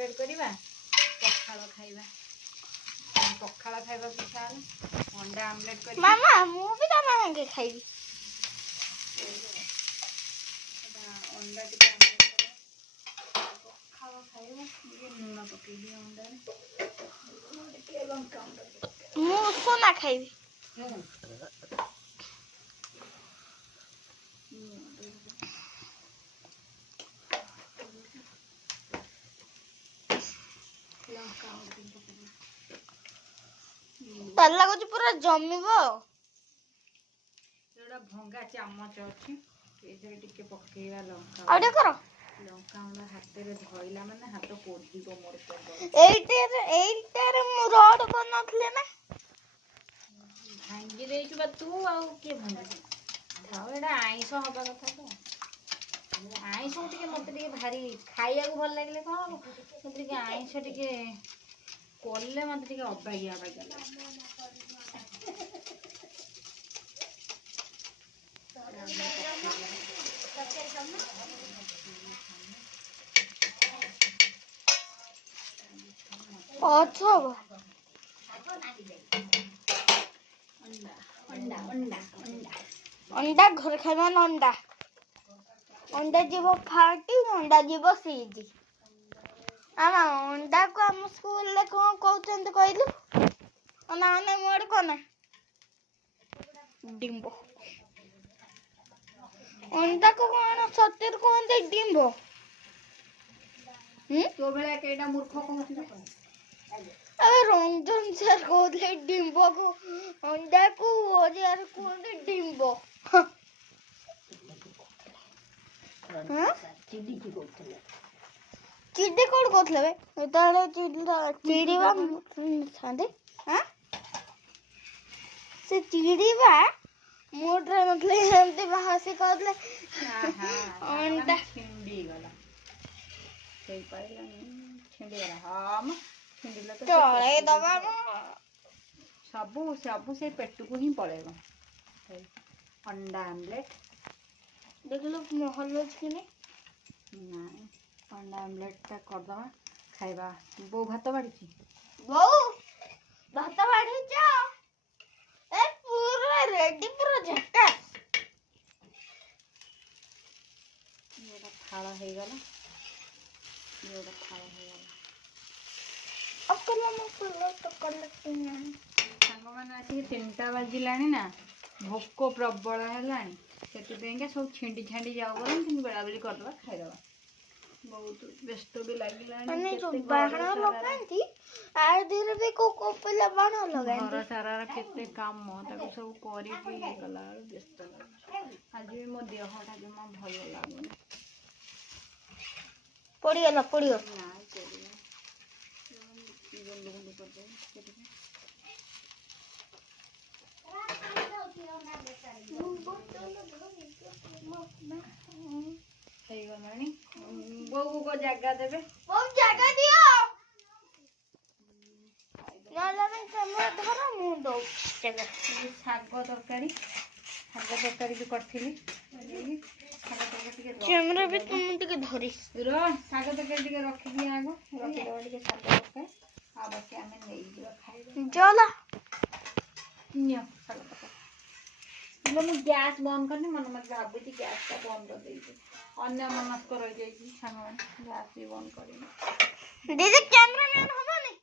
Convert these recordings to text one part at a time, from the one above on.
Omelette करवा पखाल खाइबा पखाल खाइबा इच्छा अंडा आमलेट कर मामा मु भी तो मांगे खाइबी अंडा टिके आमलेट कर पखाल खाइबा ये लूण पकई दिए अंडा टिके लंका मु सोना खाइबी तार लागुच पूरा जमिबो एटा भंगा चामच अछि एजे टिके पकेइबा लंका आडे करो लंका हमरा हाथे रे धइला माने हाथ पोड़ीबो मोर पर एइटेर मु रोड बनथले ना भांगी देइछु बा तू आउ के भांगी थाओ एटा आइसो हबा कथा तो आइसो टिके मते टिके भारी खाइया को भल लागले कोन मते टिके आइसो टिके कोल्ले मते टिके अबागिया लागला अच्छा अंडा घर खाइबा अंडा अंडा जीव फाटी अंडा जीव सीजी आमा अंडा को हम स्कूल ले कोन कहउछन कहलु ना ना मोर कोना डिम्बो अंडा को कोन सत्तर कोन दे डिम्बो तो बेला केडा मूर्ख कहउछन अबे रंजन सर कहले डिम्बो को अंडा को ओजार कोन दे डिम्बो हां चिड़ी की कहथले चिड़ी कोड कहथले बे एताले चिड़ीवा थांदे हां से चिड़ीवा मोटर मतलब हमते भाषे कहथले अंडा छिंडी गला सही पाइला छिंडी गला हम छिंडीला तो चले दबा सबु सबु से पेट को ही पड़ेगा अंडा आमलेट देख लो महल कि नहीं ना अंडा आमलेट टा कर दवा खाइबा बो भात बाड़ी बो भात बाड़ी जा ए पूरा रेडी पूरा झटका ये थाला हे गला ये थाला हे गला अब कला म फुल तो कर लगते हैं सांग माने आसी 3टा बाजिलानी ना भोक प्रबल हेलानी से सब छिंडी छांडी जाओ बोल बेला बेली करदबा खाइदबा बहुत व्यस्त भी लागिलानी जो बाहर लगांती आर दिन भी को पिला बाहर लगांती घर सारा केते काम ताको सब करी भी गला व्यस्त आज भी मो देहटा जमा भल लागुनी पड़ी गला पड़ियो ना चली गुंड कर दे बो को जगह देबे बहुत जगह दियो नाला में समय धरा मु दो जगह शाग तरकारी भी करथिली कैमरा भी तुम टिके धरी रो शाग तरकारी टिके रखि दिया आगो रखि दो टिके शाग तरकारी आ बाकी हमें नहीं दियो खाइ चला नियो शाग तरकारी मु गैस बंद करनी मन मत भाबुती गैस का बंद कर देई अन्य मनस्क रह जाई सामान गैस भी बंद करी दीदी कैमरामैन हो नहीं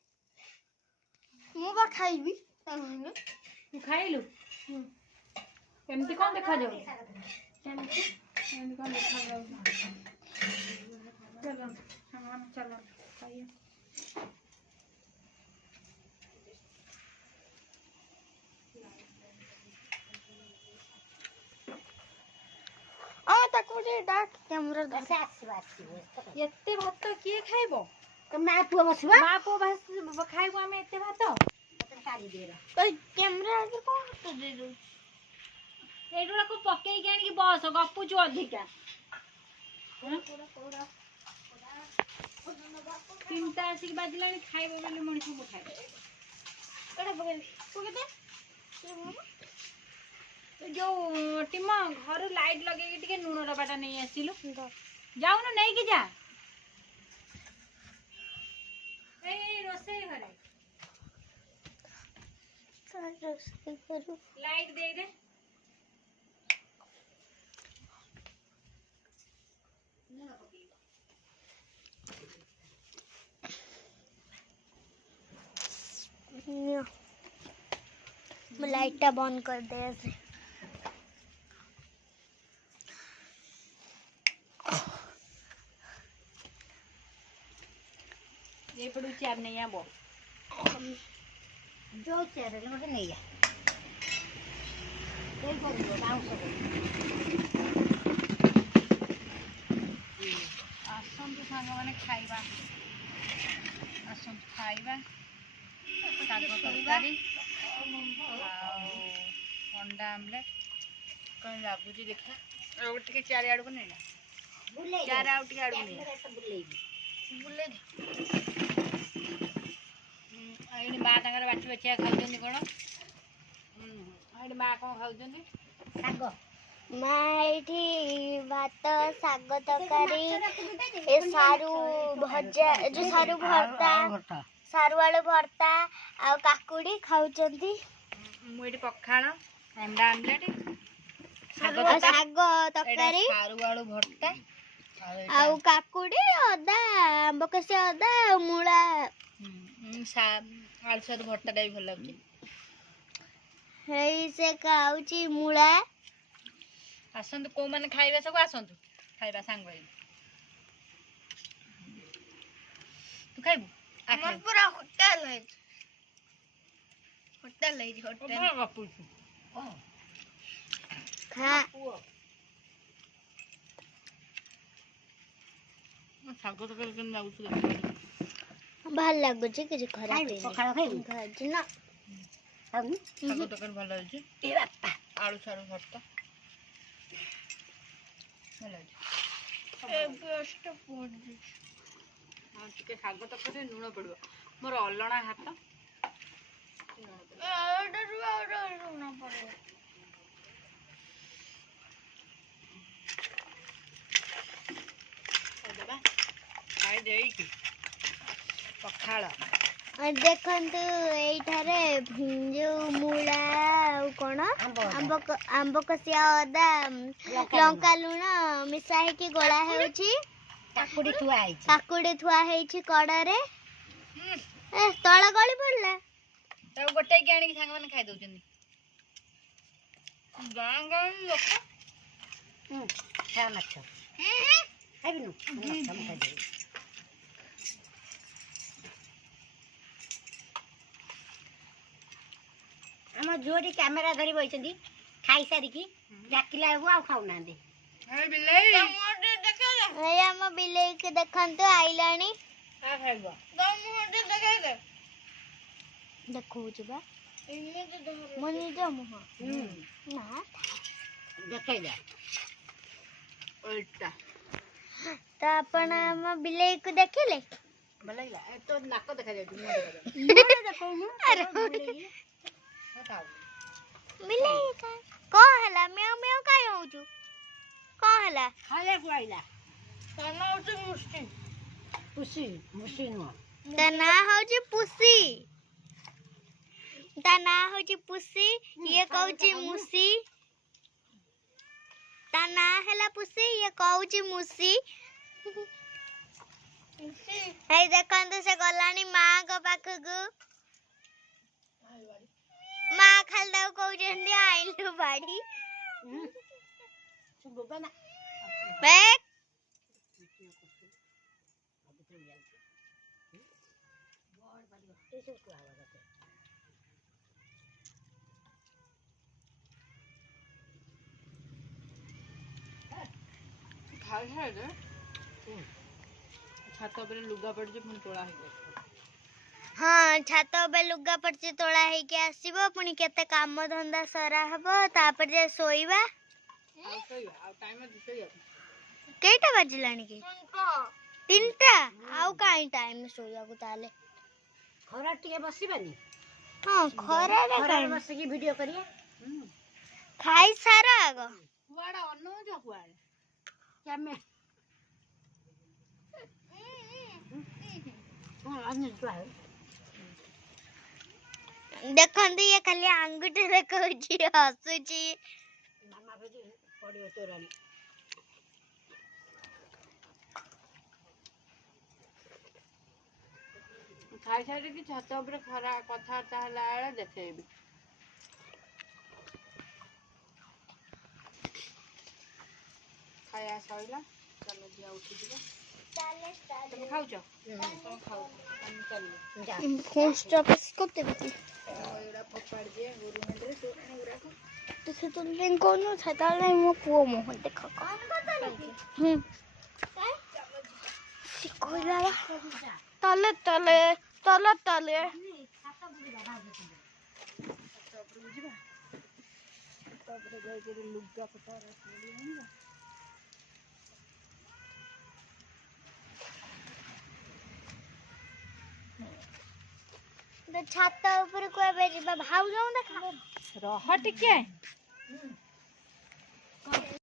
मु बा खाइबी तू खाइलु एमती कोन देखा जाऊ एमती कोन देखा जाऊ चलो सामान चलो खाइए डाक कैमरा एते भात किए खाइबो तो मां पुआ बसबा मां पुआ बस खाइबो हमें एते भात काली दे तो कैमरा आगे को तो दे दो एडुला को पक्के के आनी बस गप्पू जो अधिका तीनटा आसी बाजिलानी खाइबो बोले मणिस को खाइबो एटा पके दे जो टीमा घर लाइट लगे टिके नून डबाटा नहीं आसिलु जाऊ न नहीं कि जा रोसे घरे लाइट दे दे लाइट बंद कर दे ऐसे। ये पड़ू चेयर नहीं आबो जो चेयर ले मते नहीं आ ये करियो नाउ सब आसन तो सांग माने खाइबा आसन खाइबा साग तरकारी अंडा आमलेट कौन लागुची देखा और टिके चारि आड़ को नहीं ना बुले चारि आउ टिके आड़ को नहीं बुले आइनी बा तांगर बाची बाची खाउजनी कोन आइनी बा कोन खाउजनी साग माइठी भात साग तरकारी ए सारू भजा जो सारू भर्ता सारू आलू भर्ता आ काकुड़ी खाउचंती मुइडी पखाळ अंडा आमलेट साग तरकारी सारू आलू भर्ता आ काकुड़ी अदा आंब कसी अदा मूला आलू सारू भर्ता भी भल लगे हेई से खाउची मूला आसतु को मैंने खाइबा सब आसतु खाइबा सांग तू खाइबू हमर पूरा होटल है होटल खा साग तो कर लागुछ ভাল লাগুছে কিছু খারাপ নেই পখাଳ খাইবু খাচ্ছি না সাগ তো कर ভাল লাগছে এ বাপ্পা আলু সারু ভর্তা ভাল লাগছে ए बेस्ट पड़ हाँ टिके साग तक लुण पड़ो मोर अलणा हाथ पखाड़ देखंतु एठारे जो मूला कौन आंब कसिया अदा लंका लुण मिसा है गोला हेउची काकुड़ी थुआ हेछि कड़ारे ए तळ गली पड़ला तब गोटे के आनी सांग माने खाइ दउचनी गां गां लोक खा मत खाइबिनु हम खाइ दे हम जोड़ी कैमरा धरी बइचंदी खाइ सारी की डाकिला आ खाउ ना दे ए बिलाई ए हम बिलेई के देखंतु आइलानी आ खाइबो देखो जबा मनी जो मुह ना देखाइ दे उल्टा तो अपन हम बिलेई को देखिले भलैला ए तो नाक देखा जाय मुंह देखा अरे बताओ बिलेई का हला म्याऊ म्याऊ काई होउछु का हला खाले कुआइला तना उठ मुस्ती पुसी मुसी न तना होउछु पुसी तना होउछु पुसी ये कहउछि मुसी तना हला पुसी ये कहउछि मुसी हे देखंतु से गलानी मां को पाखगु मां खाल दाउ कहउछंदी आइलु बाड़ी सुगोबना बैक खाइ खाइ दे छात ଉପରେ ଲୁଗା ପଡିଛି ପୁଣି ତୋଳା ହେଇଯାଇଛି हाँ छात पे लुगा पड़ची तोड़ा है के आसीबो पुनी केते काम धंदा सरा हबो तापर जे सोईबा ଆଉ ଶୋଇବା ଆଉ ଟାଇମ ଅଛି ଶୋଇବା केटा बजलानी की तीनटा आउ काई टाइम सोया को ताले ଖରା ଟିକେ ବସିବାନି हां खरा रे ଖରାରେ ବସିକି ଭିଡିଓ କରିବା खाई सारा आगो କୁଆଡେ ଅନଉଛ କୁଆଡେ କ୍ୟାମେ देखंतु ये खाली आंगुठी देखौची हसुची खाई सारी कि छत ऊपर खरा कथबार्ता होला बेले देखैबी खाया सइला चलो दिया उठी दिबा तुम खाउछ तुम खाउ हम चलिए पोस्ट ऑफिस करते बती एड़ा फोपाड़ दिए गुरु मंदिर तो एगुरा को तो से तो लिंक कोन छताले मो पुओ मोह देख सिकोइला तले तले तले तले बुझिबा तापर जाय के लुगा पटा रखली तो छाता ऊपर कोई बेजी भाऊ जाऊ देखा रह टिके